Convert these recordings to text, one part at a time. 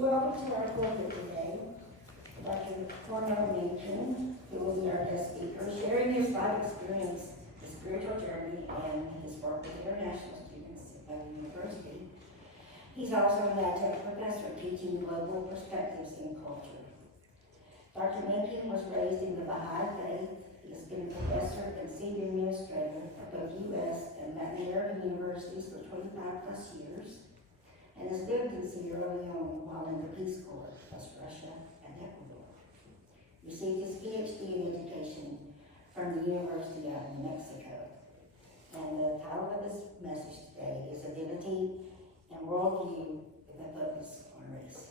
welcome to our pulpit today Dr. Cornell Menking, who will be our guest speaker, sharing his life experience, his spiritual journey, and his work with international students at the university. He's also an adjunct professor teaching global perspectives in culture. Dr. Menking was raised in the Baha'i faith. He has been a professor and senior administrator at both U.S. and Latin American universities for 25 plus years, and has lived in Sierra Leone while in the Peace Corps, plus Russia and Ecuador. Received his PhD in education from the University of New Mexico. And the title of his message today is Identity and Worldview with a Focus on Race.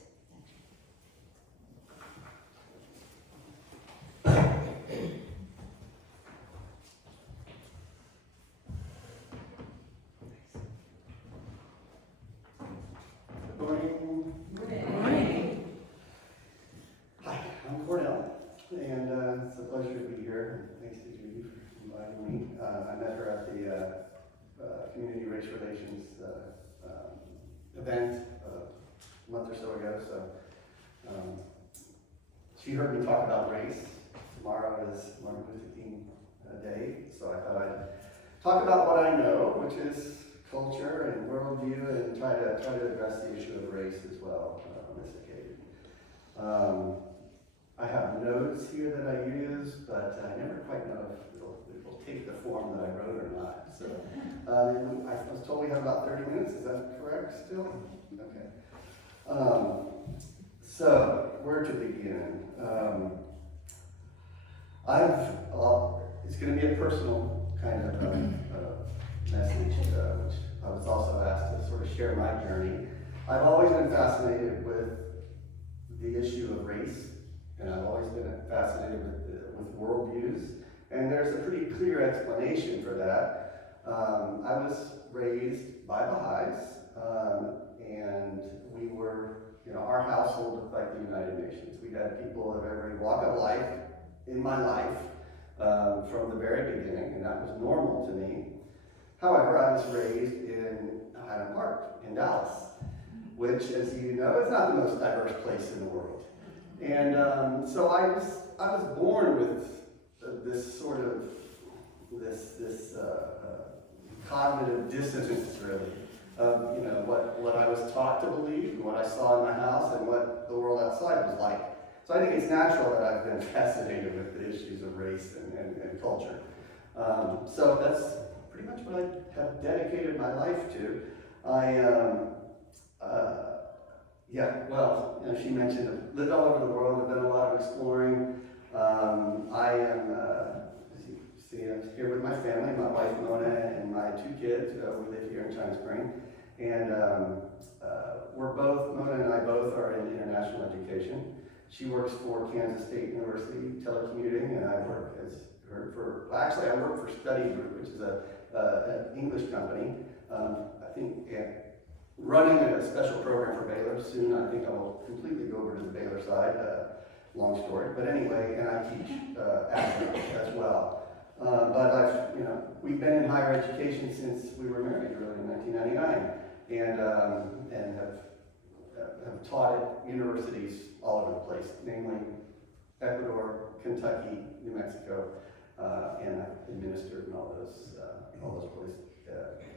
Good morning. Hi, I'm Cornell, and it's a pleasure to be here. Thanks to Judy for inviting me. I met her at the Community Race Relations event a month or so ago. So she heard me talk about race. Tomorrow is Martin Luther King Day, so I thought I'd talk about what I know, which is culture and worldview, and try to address the issue of race as well on this occasion. I have notes here that I use, but I never quite know if it'll take the form that I wrote or not. So I was told we have about 30 minutes. Is that correct still? Okay. So where to begin? It's going to be a personal kind of message, which I was also asked to sort of share my journey. I've always been fascinated with the issue of race, and I've always been fascinated with worldviews, and there's a pretty clear explanation for that. I was raised by Baha'is, and we were, our household looked like the United Nations. We had people of every walk of life in my life from the very beginning, and that was normal to me. However, I was raised in Highland Park in Dallas, which, as you know, is not the most diverse place in the world. And so I was born with this sort of this cognitive dissonance, really, of what I was taught to believe, and what I saw in my house, and what the world outside was like. So I think it's natural that I've been fascinated with the issues of race and culture. So that's pretty much what I have dedicated my life to. She mentioned I've lived all over the world. I've done a lot of exploring. I am, as you see, I'm here with my family, my wife Mona and my two kids. We live here in China Spring, and Mona and I both are in international education. She works for Kansas State University telecommuting, and I work I work for Study Group, which is an English company. Running a special program for Baylor soon. I think I will completely go over to the Baylor side. Long story, but anyway, and I teach Arabic as well. But we've been in higher education since we were married, really, in 1999, and have taught at universities all over the place, namely Ecuador, Kentucky, New Mexico, and I've administered in all those places,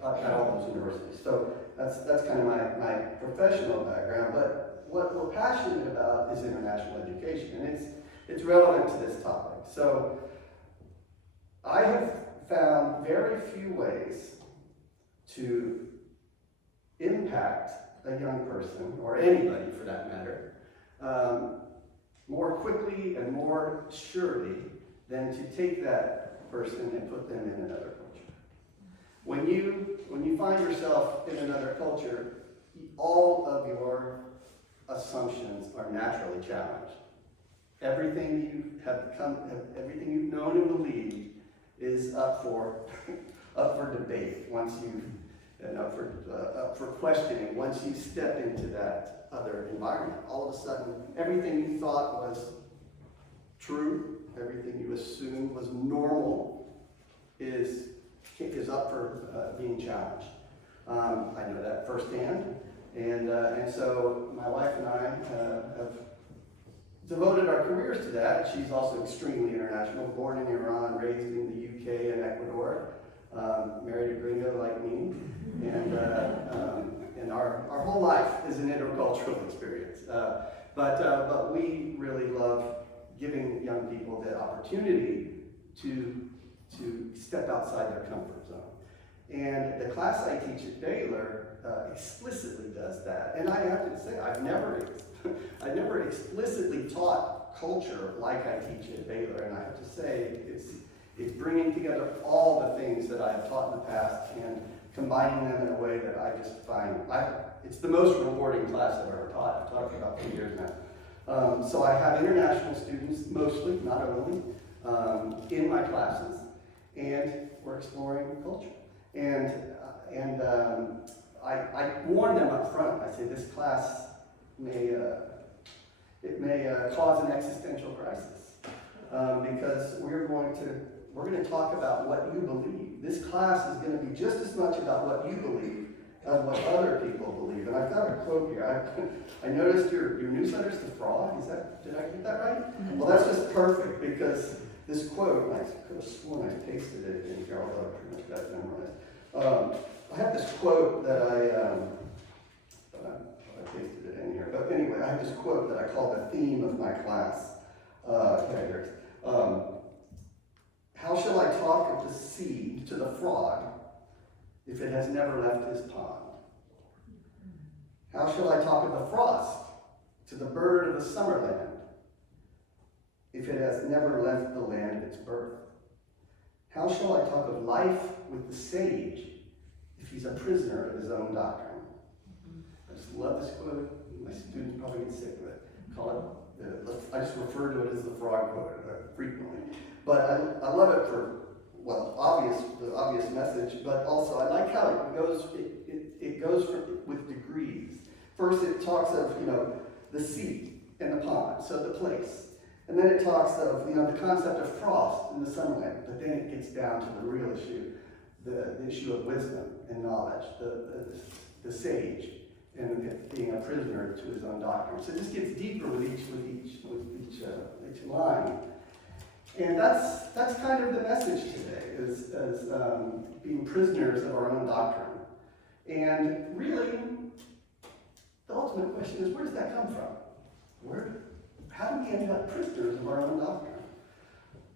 at all those universities. So that's kind of my professional background. But what we're passionate about is international education, and it's relevant to this topic. So I have found very few ways to impact a young person, or anybody for that matter, more quickly and more surely than to take that person and put them in another culture. When you find yourself in another culture, all of your assumptions are naturally challenged. Everything you've known and believed is up for debate once up for questioning once you step into that other environment. All of a sudden, everything you thought was true, everything you assumed was normal, is up for being challenged. I know that firsthand. And so my wife and I have devoted our careers to that. She's also extremely international, born in Iran, raised in the UK and Ecuador, married a gringo like me, and our whole life is an intercultural experience. But we really love giving young people the opportunity to step outside their comfort zone. And the class I teach at Baylor explicitly does that. And I have to say, I've never explicitly taught culture like I teach at Baylor. And I have to say, it's bringing together all the things that I've taught in the past and combining them in a way that I just find, it's the most rewarding class I've ever taught. I've taught for about 3 years now. So I have international students, mostly, not only, in my classes, and we're exploring culture. And I warn them up front. I say this class may cause an existential crisis because we're going to talk about what you believe. This class is going to be just as much about what you believe as what other people believe. And I've got a quote here. I noticed your newsletter's the frog. Did I get that right? Mm-hmm. Well, that's just perfect because this quote, I could have sworn I pasted it in here, although I pretty much got it memorized. I have this quote that I pasted it in here. But anyway, I have this quote that I call the theme of my class. Here it is. How shall I talk of the sea to the frog if it has never left his pond? How shall I talk of the frost to the bird of the summer land if it has never left the land of its birth? How shall I talk of life with the sage if he's a prisoner of his own doctrine? I just love this quote. My students probably get sick of it. I just refer to it as the frog quote frequently. But I love it for, well, the obvious message, but also I like how it goes with degrees. First it talks of, the sea and the pond, so the place. And then it talks of, the concept of frost in the summerland, but then it gets down to the real issue, the issue of wisdom and knowledge, the sage, and being a prisoner to his own doctrine. So it just gets deeper with each line. And that's kind of the message today, is being prisoners of our own doctrine. And really, the ultimate question is, where does that come from? How do we end up prisoners of our own doctrine?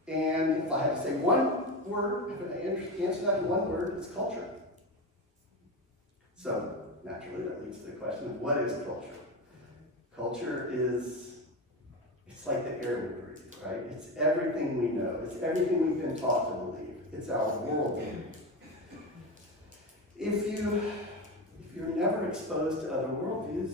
And if I had to say one word, if I answer that in one word, it's culture. So naturally, that leads to the question of what is culture? Culture it's like the air we breathe, right? It's everything we know. It's everything we've been taught to believe. It's our worldview. If you're never exposed to other worldviews,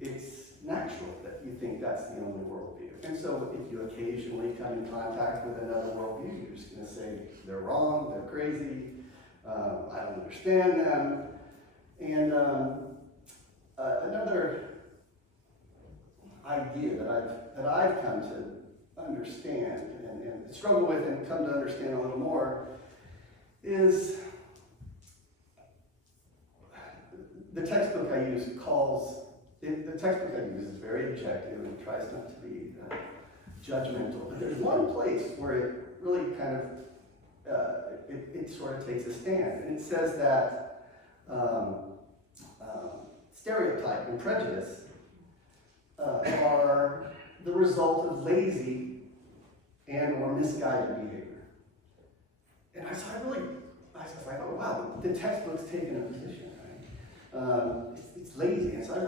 it's natural that you think that's the only worldview. And so if you occasionally come in contact with another worldview, you're just going to say, they're wrong, they're crazy, I don't understand them. And another idea that I've come to understand and struggle with and come to understand a little more is the textbook I use the textbook I use is very objective and tries not to be judgmental. But there's one place where it really kind of it sort of takes a stand, and it says that stereotype and prejudice are the result of lazy and or misguided behavior. And I was like, oh wow, the textbook's taken a position, right? It's lazy, and so I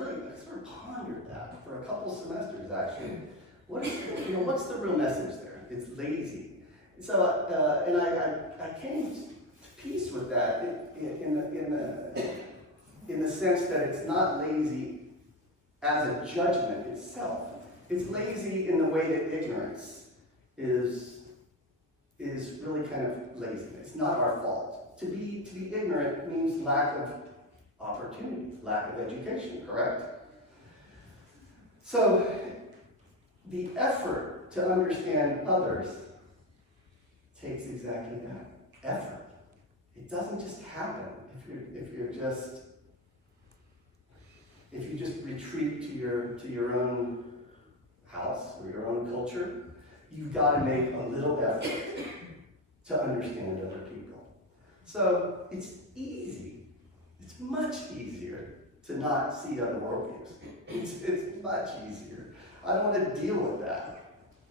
sort of pondered that for a couple semesters actually. What's the real message there? It's lazy. So and I came to peace with that in the sense that it's not lazy as a judgment itself. It's lazy in the way that ignorance is really kind of laziness. It's not our fault. To be ignorant means lack of opportunity, lack of education, correct? So the effort to understand others takes exactly that, effort. It doesn't just happen if you're just if you just retreat to your own house or your own culture, you've got to make a little effort to understand other people. So it's easy. It's much easier to not see other worldviews. It's much easier. I don't want to deal with that.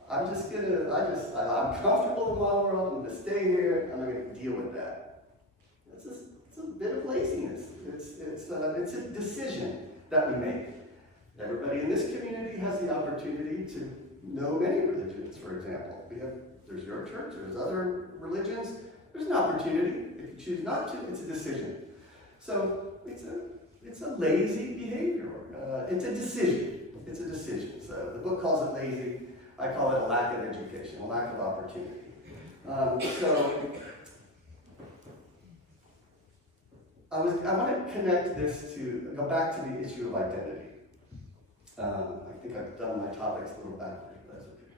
I'm comfortable in my world. I'm going to stay here. I'm not going to deal with that. It's a bit of laziness. It's a decision that we make. Everybody in this community has the opportunity to know many religions, for example. There's your church, there's other religions. There's an opportunity. If you choose not to, it's a decision. So it's a lazy behavior. It's a decision. It's a decision. So the book calls it lazy. I call it a lack of education, a lack of opportunity. I want to connect this go back to the issue of identity. I think I've done my topics a little backwards, but that's okay.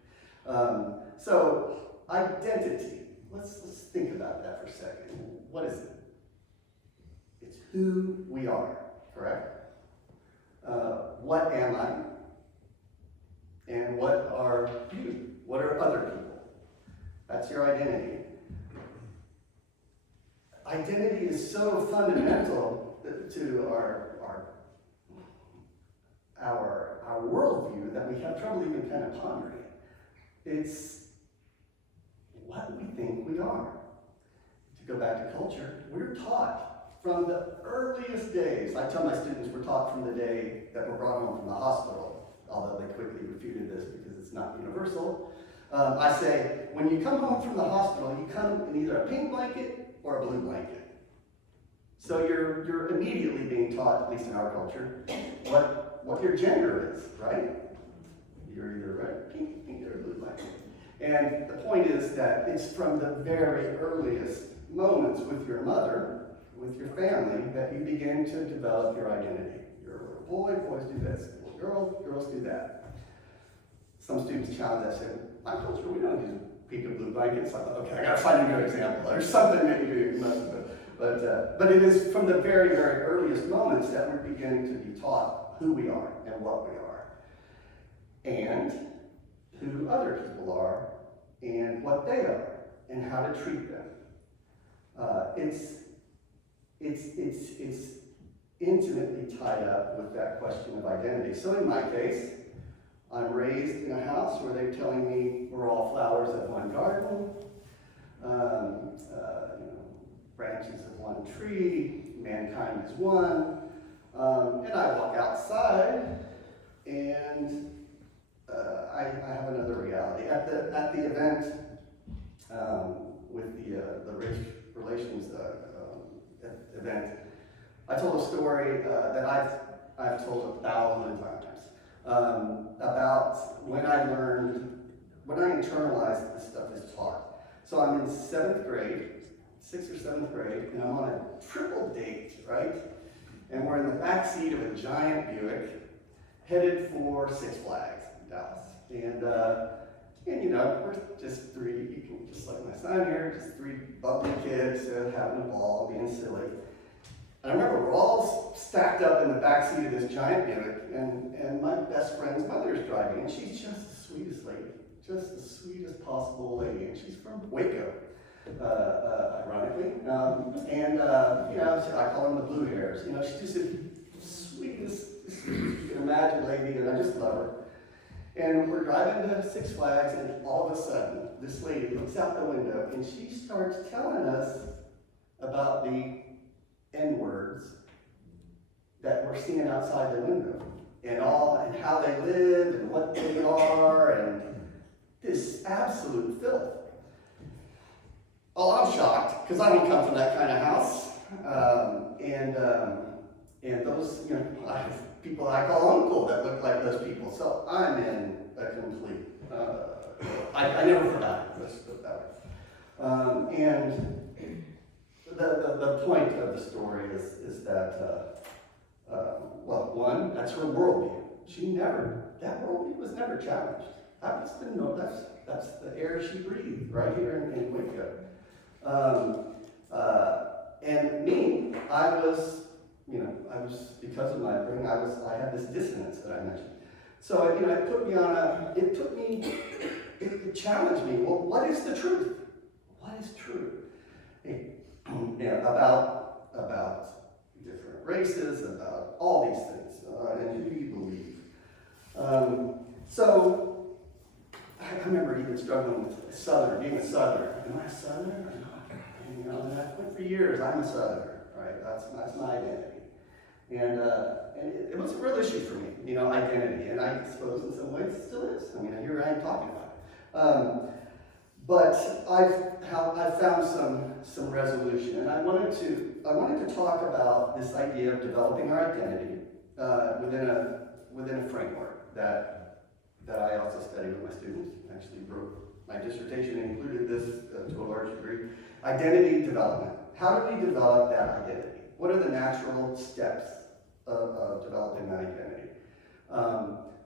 So identity. Let's think about that for a second. What is it? It's who we are, correct? What am I? And what are you? What are other people? That's your identity. Identity is so fundamental to our worldview that we have trouble even kind of pondering it. It's what we think we are. To go back to culture, we're taught from the earliest days. I tell my students we're taught from the day that we're brought home from the hospital, although they quickly refuted this because it's not universal. I say, when you come home from the hospital, you come in either a pink blanket or a blue blanket. So you're immediately being taught, at least in our culture, what your gender is, right? You're either pink or blue blanket. And the point is that it's from the very earliest moments with your mother, with your family, that you begin to develop your identity. You're a little boy, boys do this. You're a girl, girls do that. Some students challenge that, say, my culture, we don't use pink and blue blankets. I thought, okay, I gotta find a good example. There's something that you do. But it is from the very, very earliest moments that we're beginning to be taught who we are and what we are, and who other people are, and what they are, and how to treat them. It's intimately tied up with that question of identity. So in my case, I'm raised in a house where they're telling me we're all flowers of one garden, branches of one tree, mankind is one. And I walk outside, and I have another reality. At the event with the race relations event, I told a story that I've told 1,000 times about when I internalized this stuff is taught. So I'm in 7th grade, 6th or 7th grade, and I'm on a triple date, right? And we're in the back seat of a giant Buick, headed for Six Flags in Dallas. And we're just just like my son here, just 3 bubbly kids having a ball, being silly. And I remember we're all stacked up in the back seat of this giant Buick, and my best friend's mother is driving, and she's just the sweetest lady, just the sweetest possible lady, and she's from Waco, ironically. I call them the blue hairs. She's just the sweetest you can imagine lady, and I just love her. And we're driving to Six Flags, and all of a sudden, this lady looks out the window, and she starts telling us about the N-words that we're seeing outside the window, and how they live, and what they are, and this absolute filth. Oh, I'm shocked, because I don't come from that kind of house. And those, I have people I call uncle that look like those people. So I'm in a complete, I never forgot it, let's put it that way. And the point of the story is that, one, that's her worldview. That worldview was never challenged. That's the air she breathed right here in Waco. And me, I was because of my upbringing, I had this dissonance that I mentioned. So, it challenged me. Well, what is the truth? What is true? About different races, about all these things, and who you believe. So, I remember even struggling with being a Southerner. Am I a Southerner or not? And I went for years, I'm a Southerner, right? That's my identity. And it was a real issue for me, identity. And I suppose in some ways it still is. Here I am talking about it. But I've found some resolution, and I wanted to talk about this idea of developing our identity within a framework that I also study with my students. I actually wrote my dissertation included this to a large degree. Identity development. How do we develop that identity? What are the natural steps of developing that identity?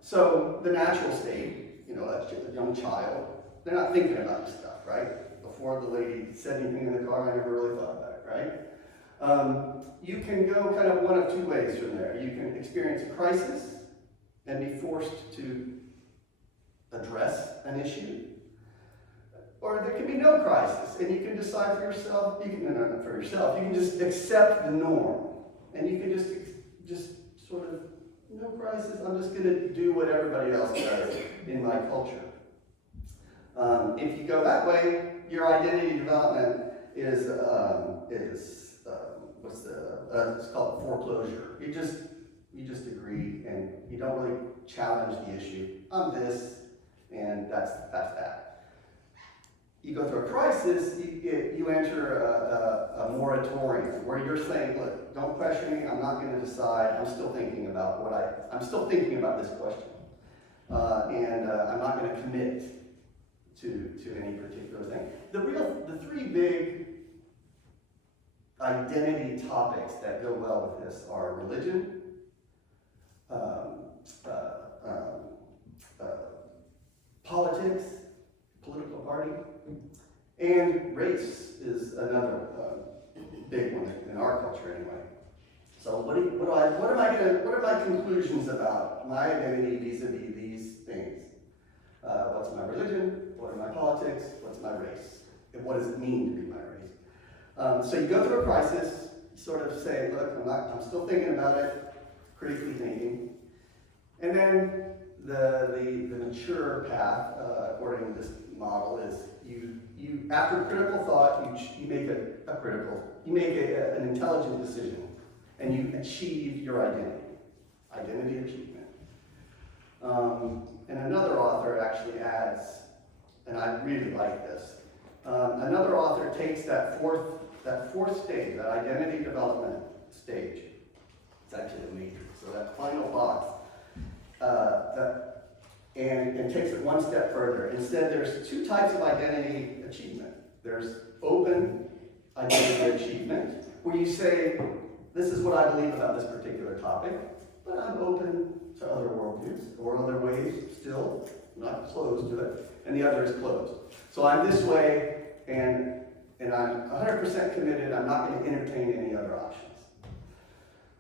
So the natural state, a young child, they're not thinking about this stuff, right? Before the lady said anything in the car, I never really thought about it, right? You can go kind of one of two ways from there. You can experience a crisis and be forced to address an issue. Or there can be no crisis, and you can decide for yourself, you can just accept the norm. And you can just sort of, no crisis, I'm just going to do what everybody else does in my culture. If you go that way, your identity development is it's called foreclosure. You just agree, and you don't really challenge the issue. I'm this, and that's that. You go through a crisis, you enter a moratorium where you're saying, look, don't question me, I'm not going to decide, I'm still thinking about this question. And I'm not going to commit to any particular thing. The three big identity topics that go well with this are religion, politics, political party, and race is another big one in our culture anyway. So what are my conclusions about my identity vis-a-vis these things? What's my religion? What are my politics? What's my race? And what does it mean to be my race? So you go through a crisis, you sort of say, look, I'm still thinking about it, critically thinking. And then the mature path, according to this model, is you after critical thought, you make an intelligent decision, and you achieve your identity achievement. And another author actually adds, and I really like this, another author takes that fourth stage, that identity development stage, it's actually a matrix, so that final box, and takes it one step further. Instead, there's two types of identity achievement. There's open identity achievement, where you say, this is what I believe about this particular topic, but I'm open to other worldviews or other ways still, not closed to it, and the other is closed. So I'm this way, and I'm 100% committed. I'm not going to entertain any other options.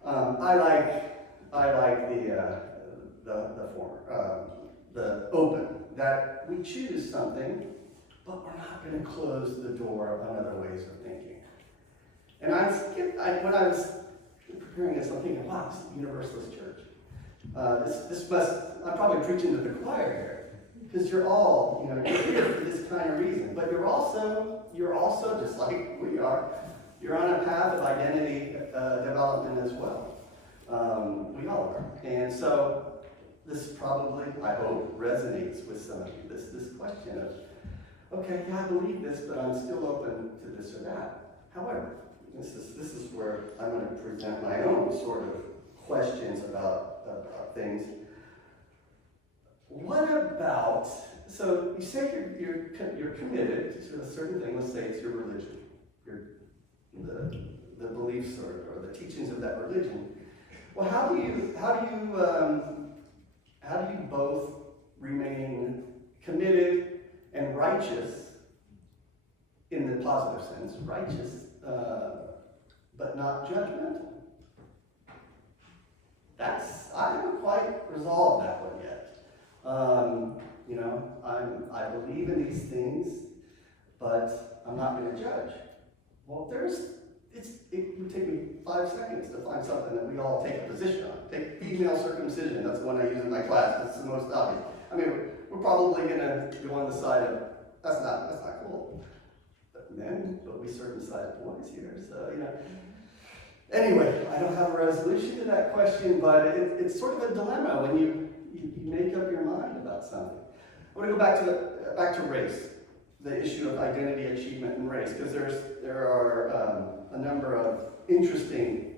I like the former, the open, that we choose something, but we're not going to close the door on other ways of thinking. And when I was preparing this, I'm thinking, wow, this is the Universalist Church. I'm probably preaching to the choir here, because you're all, you're here for this kind of reason, but you're also just like we are, you're on a path of identity development as well. We all are. And so this probably, I hope, resonates with some of you, this question of, okay, yeah, I believe this, but I'm still open to this or that. However, this is where I'm going to present my own sort of questions about things. What about, so you say you're committed to a certain thing, let's say it's your religion, the beliefs or the teachings of that religion. Well, how do you both remain committed and righteous in the positive sense, righteous, but not judgmental? I haven't quite resolved that one yet. You know, I believe in these things, but I'm not going to judge. Well, it would take me 5 seconds to find something that we all take a position on. Take female circumcision, that's the one I use in my class, that's the most obvious. I mean, we're probably going to go on the side of, that's not cool. But men, but we circumcise boys here, so, you know. Anyway, I don't have a resolution to that question, but it's sort of a dilemma when you make up your mind about something. I want to go back to race, the issue of identity, achievement, and race, because there are a number of interesting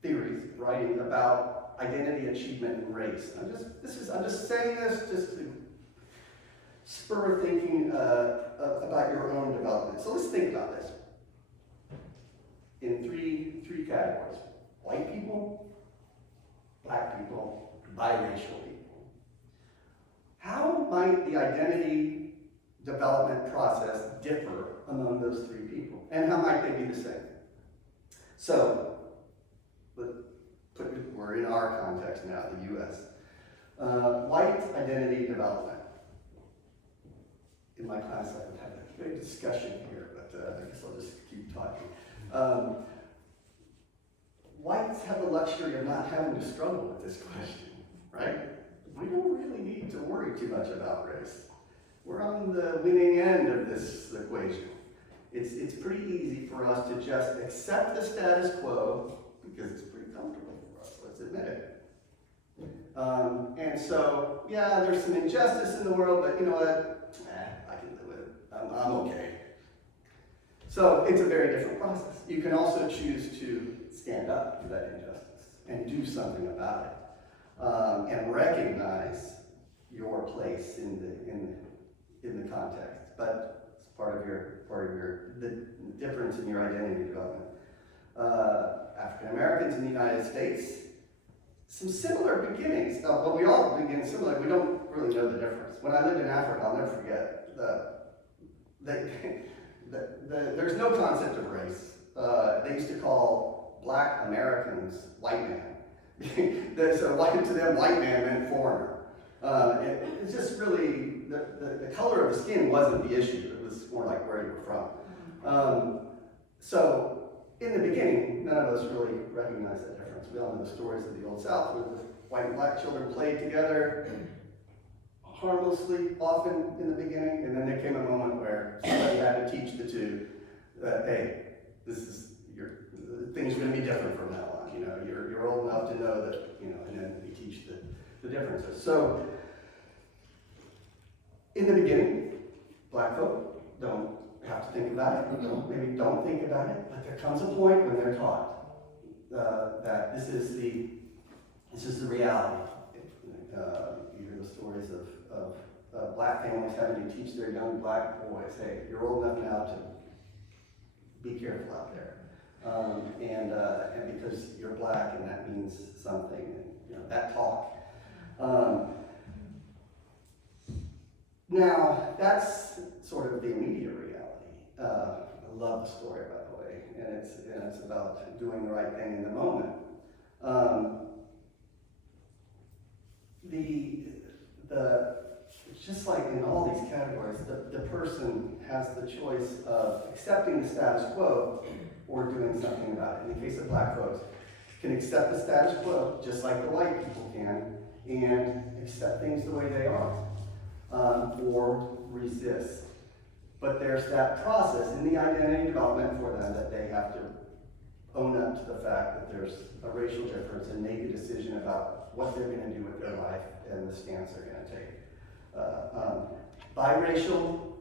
theories writing about identity, achievement, and race. I'm just saying this just to spur thinking about your own development. So let's think about this in three categories: white people, black people, biracial people. How might the identity development process differ among those three people? And how might they be the same? So, we're in our context now, the US. White identity development. In my class, I would have a big discussion here, but I guess I'll just keep talking. Whites have the luxury of not having to struggle with this question, right? We don't really need to worry too much about race. We're on the winning end of this equation. It's pretty easy for us to just accept the status quo because it's pretty comfortable for us, let's admit it. And so, yeah, there's some injustice in the world, but you know what? I can live with it. I'm okay. So it's a very different process. You can also choose to stand up to that injustice and do something about it, and recognize your place in the context. But it's part of the difference in your identity development. African Americans in the United States, some similar beginnings. Well, we all begin similar. We don't really know the difference. When I lived in Africa, I'll never forget there's no concept of race. They used to call black Americans white man. So to them, white man meant foreigner. It's just really, the color of the skin wasn't the issue. It was more like where you were from. So in the beginning, none of us really recognized that difference. We all know the stories of the Old South where the white and black children played together harmlessly, often in the beginning, and then there came a moment where somebody had to teach the two that, hey, things are going to be different from now on. You know, you're old enough to know that, you know, and then we teach the differences. So, in the beginning, black folk don't have to think about it, maybe don't think about it, but there comes a point when they're taught that this is the reality. You hear the stories of black families having to teach their young black boys, hey, you're old enough now to be careful out there. And because you're black and that means something, and you know, that talk. Now, that's sort of the immediate reality. I love the story, by the way, and it's about doing the right thing in the moment. Just like in all these categories, the person has the choice of accepting the status quo or doing something about it. In the case of black folks, can accept the status quo just like the white people can, and accept things the way they are, or resist. But there's that process in the identity development for them that they have to own up to the fact that there's a racial difference and make a decision about what they're going to do with their life and the stance they're going to take. Biracial,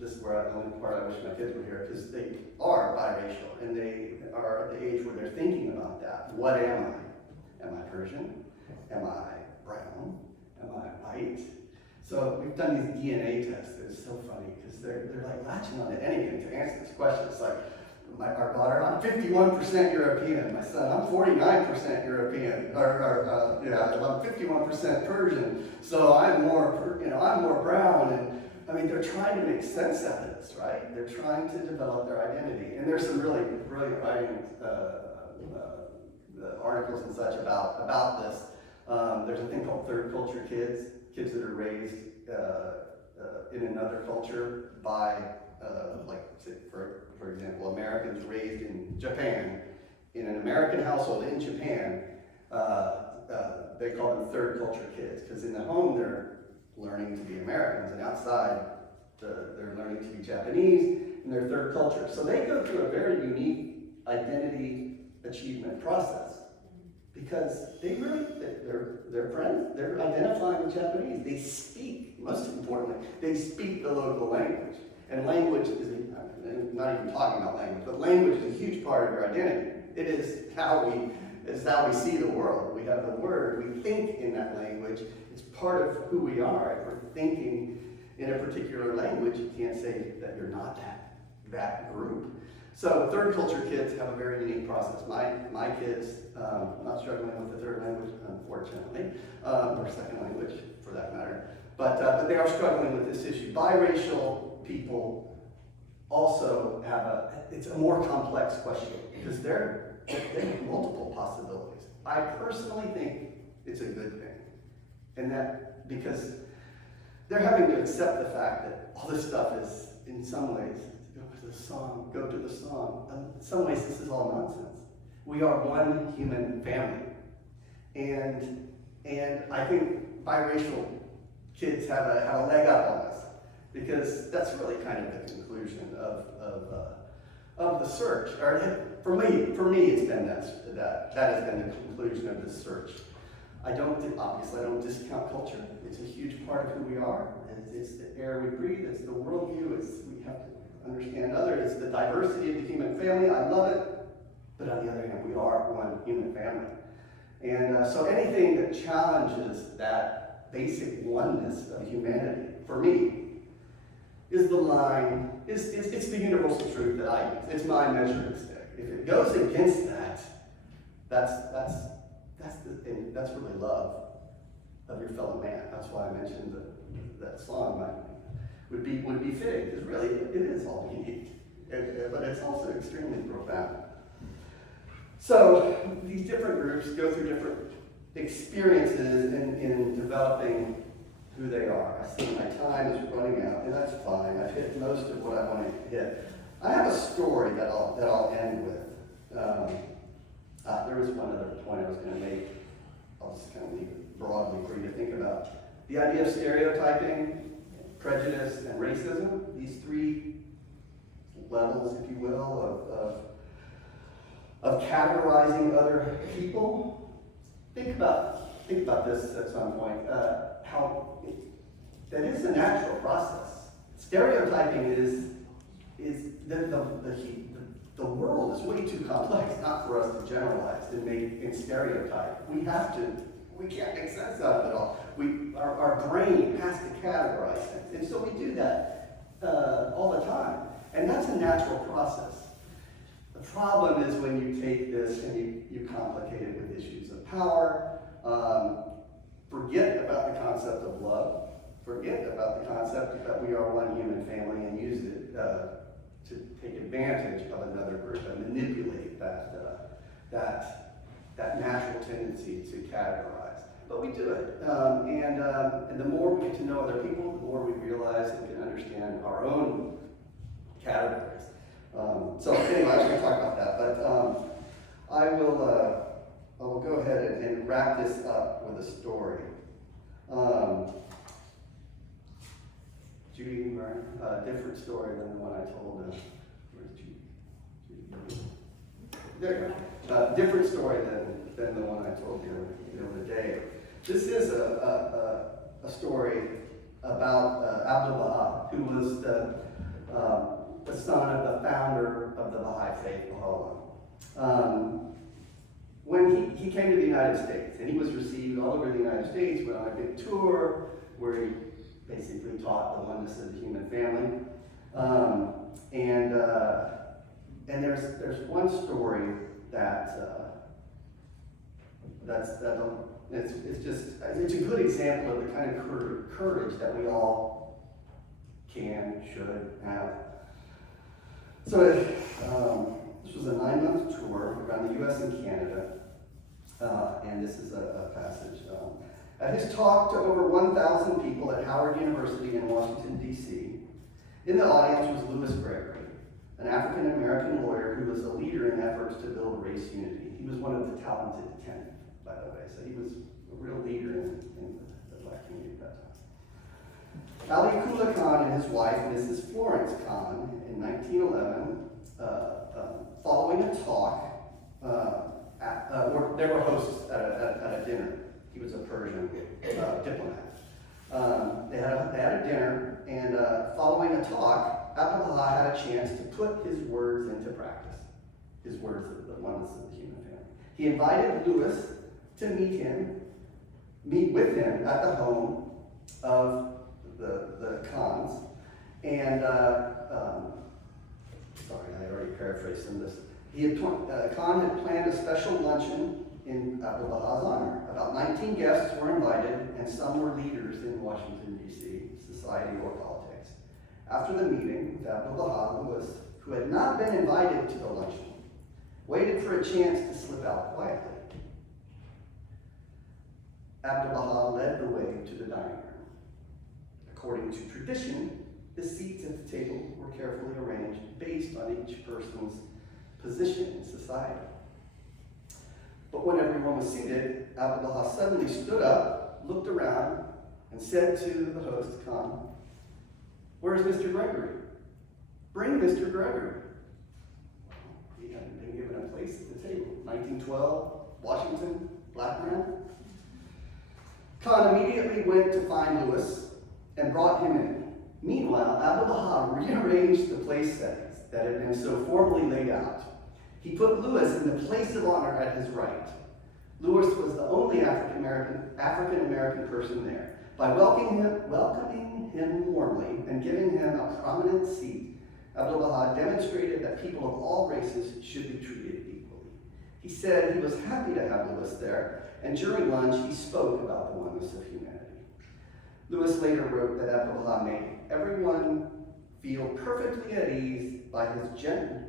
this is where the only part I wish my kids were here, because they are biracial and they are at the age where they're thinking about that. What am I? Am I Persian? Am I brown? Am I white? So we've done these DNA tests. It's so funny because they're like latching on to anything to answer this question. It's like, our daughter, I'm 51% European. My son, I'm 49% European. I'm 51% Persian. So I'm more brown. And I mean, they're trying to make sense out of this, right? They're trying to develop their identity. And there's some really brilliant writing articles and such about this. There's a thing called third culture kids that are raised in another culture by, for example, Americans raised in Japan, in an American household in Japan. They call them third culture kids, because in the home they're learning to be Americans, and outside they're learning to be Japanese, and they're third culture. So they go through a very unique identity achievement process, because they're friends, they're identifying with Japanese. They speak, most importantly, they speak the local language. And language is, not even talking about language, but language is a huge part of your identity. It is how we see the world. We have the word, we think in that language. It's part of who we are. If we're thinking in a particular language, you can't say that you're not that group. So third culture kids have a very unique process. My kids, not struggling with the third language, unfortunately, or second language for that matter, but they are struggling with this issue. Biracial people also it's a more complex question, because there are multiple possibilities. I personally think it's a good thing, and that because they're having to accept the fact that all this stuff is, in some ways, go to the song. In some ways, this is all nonsense. We are one human family, and I think biracial kids have a leg up on us, because that's really kind of the conclusion of the search. Or for me, it's been that has been the conclusion of this search. Obviously, I don't discount culture. It's a huge part of who we are. It's the air we breathe. It's the worldview. We have to understand others. It's the diversity of the human family. I love it. But on the other hand, we are one human family. And so anything that challenges that basic oneness of humanity, for me, is the line, it's the universal truth that I use. It's my measuring stick. If it goes against that, that's really love of your fellow man. That's why I mentioned that song would be fitting, because really it is all we need, but it's also extremely profound. So these different groups go through different experiences in developing who they are. I see my time is running out, and that's fine. I've hit most of what I want to hit. I have a story that I'll end with. There was one other point I was going to make. I'll just kind of leave it broadly for you to think about. The idea of stereotyping, prejudice, and racism, these three levels, if you will, of categorizing other people. Think about this at some point, how that is a natural process. Stereotyping is the world is way too complex, not for us to generalize and stereotype. We can't make sense out of it all. Our brain has to categorize things, and so we do that all the time. And that's a natural process. The problem is when you take this and you complicate it with issues of power, forget about the concept of love, forget about the concept that we are one human family, and use it to take advantage of another group and manipulate that natural tendency to categorize. But we do it, and the more we get to know other people, the more we realize and can understand our own categories. So anyway, I was going to talk about that, but I will go ahead and wrap this up with a story. Judy, a different story than the one I told. Where's Judy? There you go. Different story than the one I told you the other day. This is a story about Abdu'l-Baha, who was the son of the founder of the Baha'i faith, Baha'u'llah. When he came to the United States, and he was received all over the United States, went on a big tour where he basically taught the oneness of the human family. And there's one story it's a good example of the kind of courage that we all should have. So this was a 9-month tour around the U.S. and Canada, And this is a passage. At his talk to over 1,000 people at Howard University in Washington, D.C., in the audience was Louis Gregory, an African-American lawyer who was a leader in efforts to build race unity. He was one of the talented 10, by the way, so he was a real leader in the black community at that time. Ali Kula Khan and his wife, Mrs. Florence Khan, in 1911, following a talk, they were hosts at a dinner. He was a Persian diplomat. They had a dinner, and following a talk, Abdul-Baha had a chance to put his words into practice. His words of the oneness of the human family. He invited Louis to meet with him at the home of the Khans, and sorry, I already paraphrased some of this. Khan had planned a special luncheon in Abdul-Baha's honor. About 19 guests were invited, and some were leaders in Washington, D.C., society or politics. After the meeting with Abdul-Baha, Louis, who had not been invited to the luncheon, waited for a chance to slip out quietly. Abdul-Baha led the way to the dining room. According to tradition, the seats at the table were carefully arranged based on each person's position in society. But when everyone was seated, Abdul-Baha suddenly stood up, looked around, and said to the host, Khan, "Where's Mr. Gregory? Bring Mr. Gregory." He hadn't been given a place at the table. 1912, Washington, black man. Khan immediately went to find Louis and brought him in. Meanwhile, Abdul-Baha rearranged the place settings that had been so formally laid out. He put Louis in the place of honor at his right. Louis was the only African-American person there. By welcoming him warmly and giving him a prominent seat, Abdul-Baha demonstrated that people of all races should be treated equally. He said he was happy to have Louis there, and during lunch he spoke about the oneness of humanity. Louis later wrote that Abdul-Baha made everyone feel perfectly at ease by his genial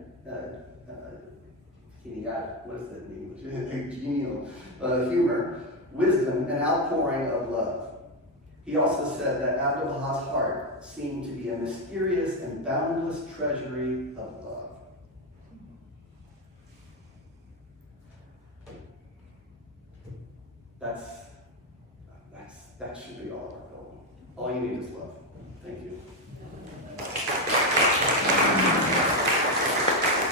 humor, wisdom, and outpouring of love. He also said that Abdul-Baha's heart seemed to be a mysterious and boundless treasury of love. That should be all of our goal. All you need is